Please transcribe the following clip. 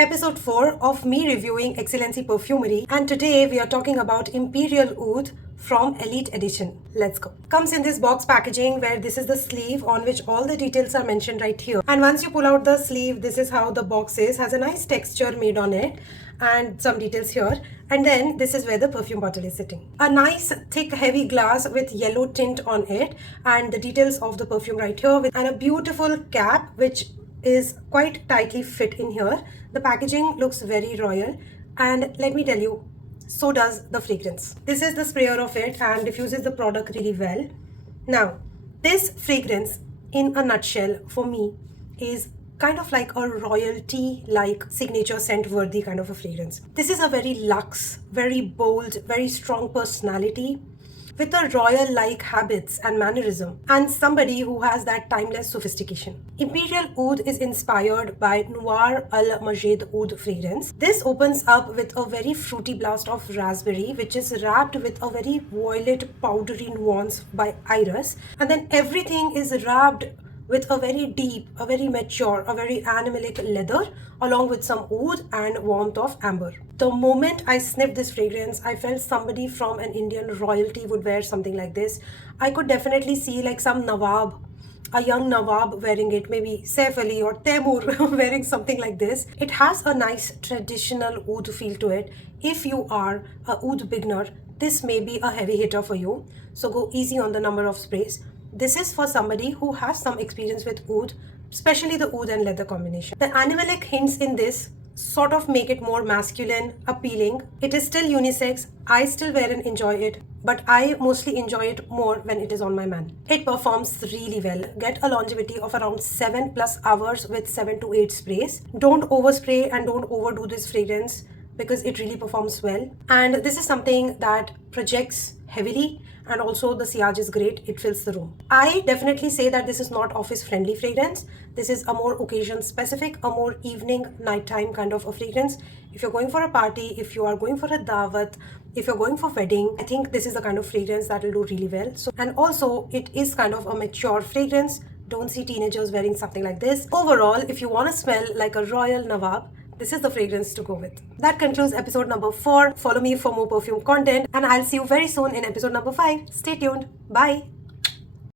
Episode 4 of me reviewing Excellency Perfumery, and today we are talking about Imperial Oud from Elite Edition. Let's go. Comes in this box packaging where this is the sleeve on which all the details are mentioned right here. And once you pull out the sleeve, this is how the box is. Has a nice texture made on it and some details here. And then this is where the perfume bottle is sitting. A nice thick heavy glass with yellow tint on it and the details of the perfume right here, and a beautiful cap which is quite tightly fit in here. The packaging looks very royal, and let me tell you, so does the fragrance. This is the sprayer of it and diffuses the product really well. Now, this fragrance in a nutshell for me is kind of like a royalty like signature scent worthy kind of a fragrance. This is a very luxe, very bold, very strong personality with a royal like habits and mannerism, and somebody who has that timeless sophistication. Imperial Oud is inspired by Noir Al Majid Oud fragrance. This opens up with a very fruity blast of raspberry which is wrapped with a very violet powdery nuance by Iris, and then everything is wrapped with a very deep, a very mature, a very animalic leather along with some oud and warmth of amber. The moment I sniffed this fragrance, I felt somebody from an Indian royalty would wear something like this. I could definitely see like some Nawab, a young Nawab wearing it, maybe Saif Ali or Taimur wearing something like this. It has a nice traditional oud feel to it. If you are a oud beginner, this may be a heavy hitter for you. So go easy on the number of sprays. This is for somebody who has some experience with oud, especially the oud and leather combination. The animalic hints in this sort of make it more masculine, appealing. It is still unisex. I still wear and enjoy it, but I mostly enjoy it more when it is on my man. It performs really well. Get a longevity of around 7+ hours with 7 to 8 sprays. Don't overspray and don't overdo this fragrance because it really performs well. And this is something that projects heavily, and also the sillage is great. It fills the room. I definitely say that this is not office friendly fragrance. This is a more occasion specific, a more evening nighttime kind of a fragrance. If you're going for a party, if you are going for a dawat, if you're going for wedding, I think this is the kind of fragrance that will do really well. So, and also it is kind of a mature fragrance. Don't see teenagers wearing something like this. Overall, if you want to smell like a royal Nawab, this is the fragrance to go with. That concludes episode number 4. Follow me for more perfume content, and I'll see you very soon in episode number 5. Stay tuned. Bye.